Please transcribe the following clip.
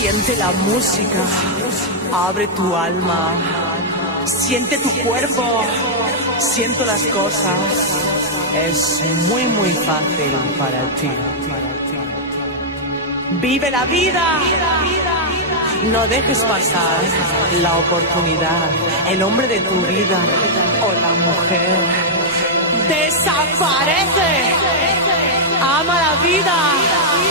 Siente la música, abre tu alma, siente tu cuerpo, siento las cosas. Es muy muy fácil para ti. Vive la vida, no dejes pasar la oportunidad. El hombre de tu vida o la mujer desaparece. Ama la vida.